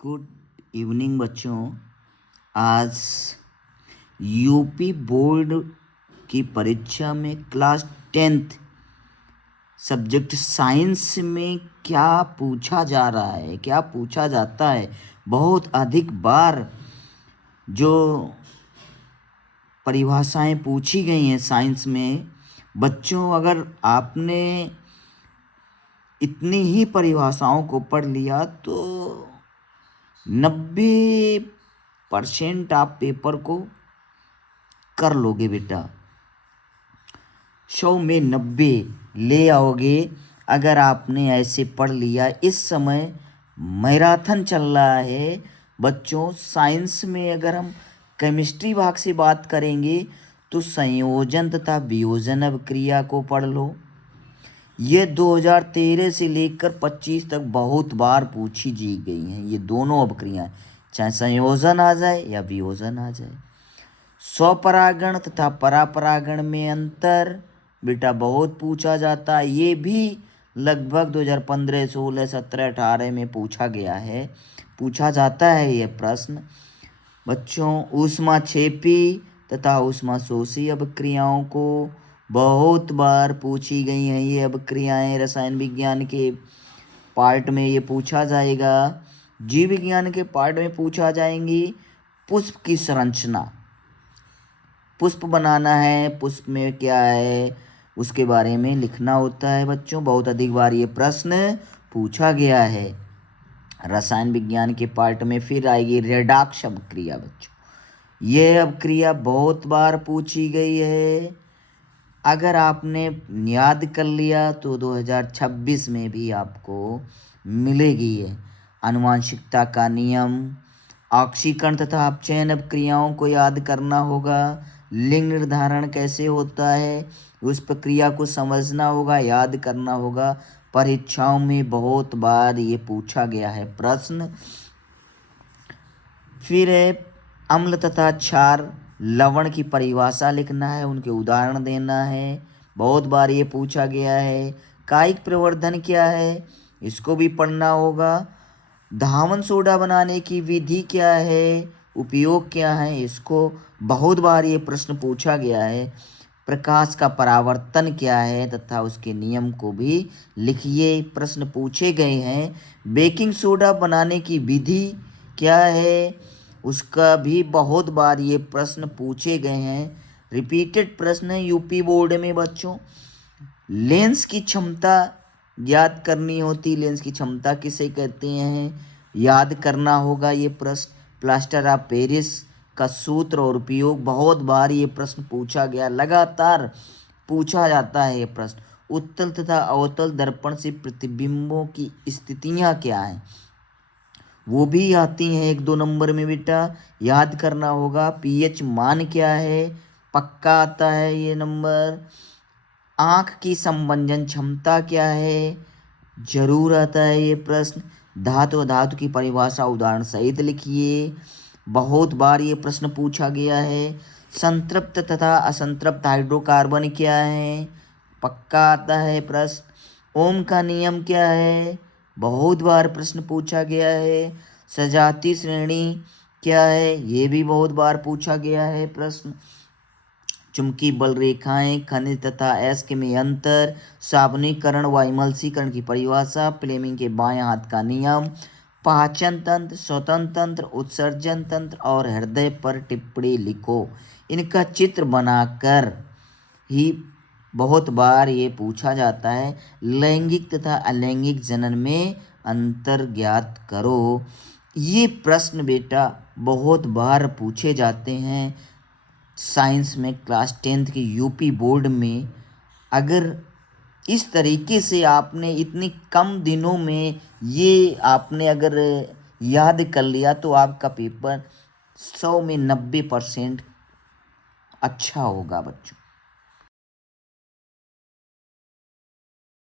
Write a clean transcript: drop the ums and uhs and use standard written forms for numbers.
Good evening बच्चों। आज UP board की परीक्षा में क्लास 10th सब्जेक्ट साइंस में क्या पूछा जा रहा है, क्या पूछा जाता है। बहुत अधिक बार जो परिभाषाएं पूछी गई हैं साइंस में, बच्चों अगर आपने इतनी ही परिभाषाओं को पढ़ लिया तो 90% आप पेपर को कर लोगे बेटा। 100 में 90 ले आओगे अगर आपने ऐसे पढ़ लिया। इस समय मैराथन चल रहा है बच्चों। साइंस में अगर हम केमिस्ट्री भाग से बात करेंगे तो संयोजन तथा वियोजन अभिक्रिया को पढ़ लो। ये 2013 से लेकर 25 तक बहुत बार पूछी जी गई हैं ये दोनों अभिक्रियाएं, चाहे संयोजन आ जाए या वियोजन आ जाए। स्वपरागण तथा परापरागण में अंतर बेटा बहुत पूछा जाता है। ये भी लगभग 2015, 16, 17, 18 में पूछा गया है, पूछा जाता है ये प्रश्न बच्चों। ऊष्माक्षेपी तथा ऊष्माशोषी अभिक्रियाओं को बहुत बार पूछी गई हैं ये अभिक्रियाएं। रसायन विज्ञान के पार्ट में ये पूछा जाएगा, जीव विज्ञान के पार्ट में पूछा जाएंगी। पुष्प की संरचना, पुष्प बनाना है, पुष्प में क्या है उसके बारे में लिखना होता है बच्चों। बहुत अधिक बार ये प्रश्न पूछा गया है रसायन विज्ञान के पार्ट में। फिर आएगी रेडॉक्स अभिक्रिया बच्चों। ये अभिक्रिया बहुत बार पूछी गई है। अगर आपने याद कर लिया तो 2026 में भी आपको मिलेगी ये। आनुवांशिकता का नियम, ऑक्सीकरण तथा अपचयन अभिक्रियाओं को याद करना होगा। लिंग निर्धारण कैसे होता है उस प्रक्रिया को समझना होगा, याद करना होगा। परीक्षाओं में बहुत बार ये पूछा गया है प्रश्न। फिर है अम्ल तथा क्षार लवण की परिभाषा लिखना है, उनके उदाहरण देना है, बहुत बार ये पूछा गया है। कायिक प्रवर्धन क्या है इसको भी पढ़ना होगा। धावन सोडा बनाने की विधि क्या है, उपयोग क्या है, इसको बहुत बार ये प्रश्न पूछा गया है। प्रकाश का परावर्तन क्या है तथा उसके नियम को भी लिखिए, प्रश्न पूछे गए हैं। बेकिंग सोडा बनाने की विधि क्या है उसका भी बहुत बार ये प्रश्न पूछे गए हैं। रिपीटेड प्रश्न है यूपी बोर्ड में बच्चों। लेंस की क्षमता याद करनी होती, लेंस की क्षमता किसे कहते हैं याद करना होगा ये प्रश्न। प्लास्टर ऑफ पेरिस का सूत्र और उपयोग बहुत बार ये प्रश्न पूछा गया, लगातार पूछा जाता है ये प्रश्न। उत्तल तथा अवतल दर्पण से प्रतिबिंबों की स्थितियां क्या हैं वो भी आती हैं 1-2 नंबर में बेटा, याद करना होगा। पीएच मान क्या है पक्का आता है ये नंबर। आँख की संवंजन क्षमता क्या है जरूर आता है ये प्रश्न। धातु धातु की परिभाषा उदाहरण सहित लिखिए, बहुत बार ये प्रश्न पूछा गया है। संतृप्त तथा असंतृप्त हाइड्रोकार्बन क्या है पक्का आता है प्रश्न। ओम का नियम क्या है बहुत बार प्रश्न पूछा गया है। सजातीय श्रेणी क्या है ये भी बहुत बार पूछा गया है प्रश्न। चुंबकीय बल रेखाएं, खनिज तथा अयस्क में अंतर, सावनीकरण व इमल्सीकरण की परिभाषा, फ्लेमिंग के बाएं हाथ का नियम, पाचन तंत्र, स्वतंत्र तंत्र, उत्सर्जन तंत्र और हृदय पर टिप्पणी लिखो। इनका चित्र बनाकर ही बहुत बार ये पूछा जाता है। लैंगिक तथा अलैंगिक जनन में अंतर ज्ञात करो। ये प्रश्न बेटा बहुत बार पूछे जाते हैं साइंस में क्लास 10th की यूपी बोर्ड में। अगर इस तरीके से आपने इतनी कम दिनों में ये आपने अगर याद कर लिया तो आपका पेपर 100 में 90% अच्छा होगा बच्चों।